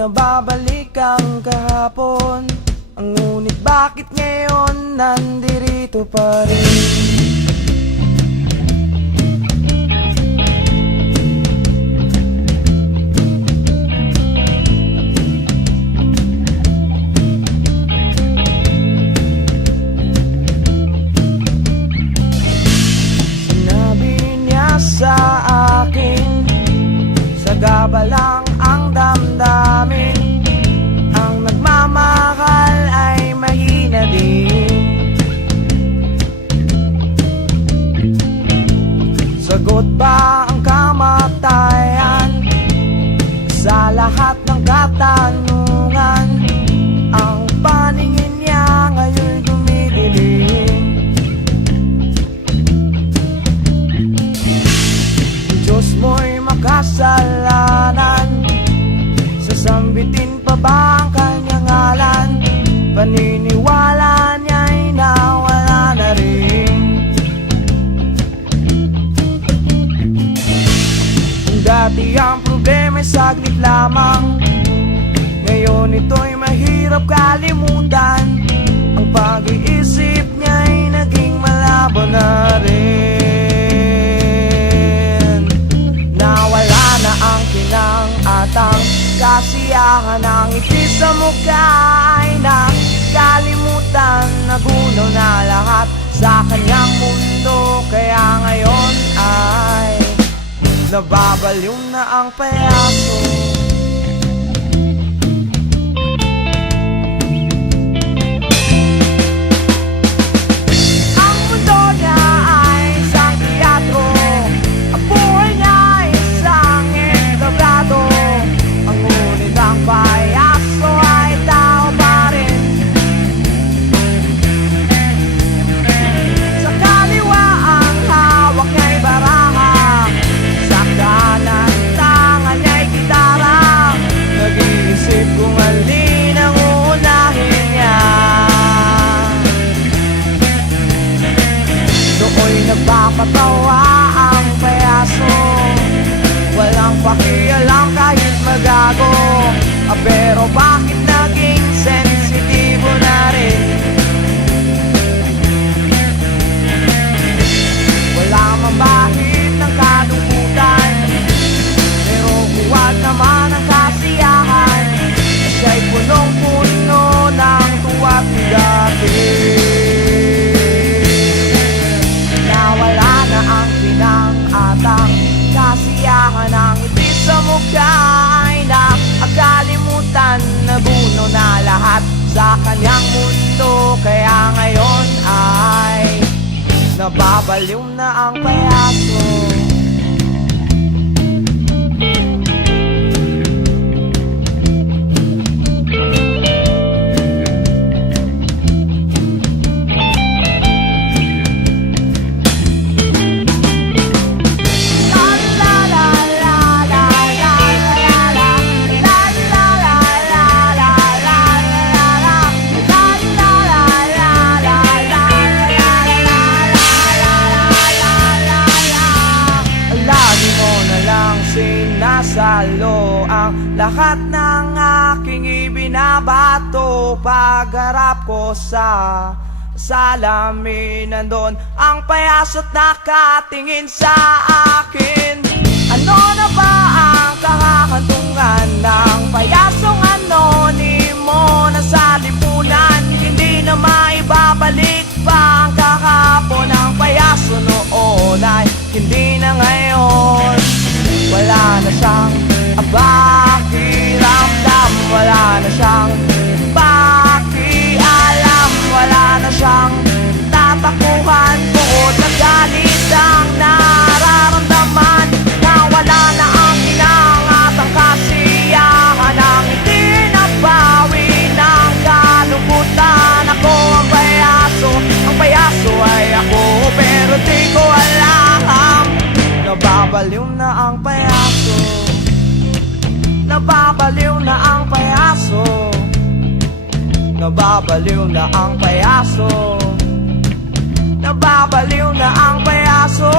na babalik ang kahapon. Ngunit bakit ngayon nandirito pa rin? Sa akin, sagaba lang ang damdamin. Ang nagmamahal ay mahina din. Sagot ba ang kamatayan sa lahat ng katanungan? Ang paningin niya ngayon dumidilim. Diyos mo'y makasalanan, sasambitin pa ba ang kanyang ngalan? Paniniwala niya'y nawala na rin. Dati ang problema'y saglit lamang, ngayon ito'y mahirap kalimutan. Ang pag-iisip niya'y naging malabo na rin. Nawala na ang kinang at ang kasiyahan. Ang ngiti sa mukha ay nakalimutan. Nagunaw na lahat sa kanyang mundo. Kaya ngayon ay nababaliw na ang payaso. Nagpapatawa ang payaso, walang pakialam kahit magago. Pero bakit naging sensitibo na rin? Wala man bahid ng kalungkutan, pero huwag naman ang kasiyahan. Siya'y punong-puno ng tuwa't bigatin. Kasiyahan ang ngiti sa mukha ay nakakalimutan. Nagunaw na lahat sa kanyang mundo. Kaya ngayon ay nababaliw na ang payaso. Sinasalo ang lahat ng aking ibinabato. Pagharap ko sa salamin, nandun ang payaso't nakatingin sa akin. Ano na ba ang kakakantungan ng payasong anonimo na sa lipunan? Hindi na maibabalik pa ang kahapon. Ang payaso noon ay hindi na ngayon. Wala na siyang pakiramdam, wala na siyang pakialam, wala na siyang tatakuhan. Buod na galit ang nararamdaman. Nawala na ang kinang at ang kasiyahan. Ang hindi nabawi ng kalungkutan. Ako ang payaso ay ako, pero di ko alam. Nababaliw na ang payaso, nababaliw na ang payaso, nababaliw na ang payaso, nababaliw na ang payaso.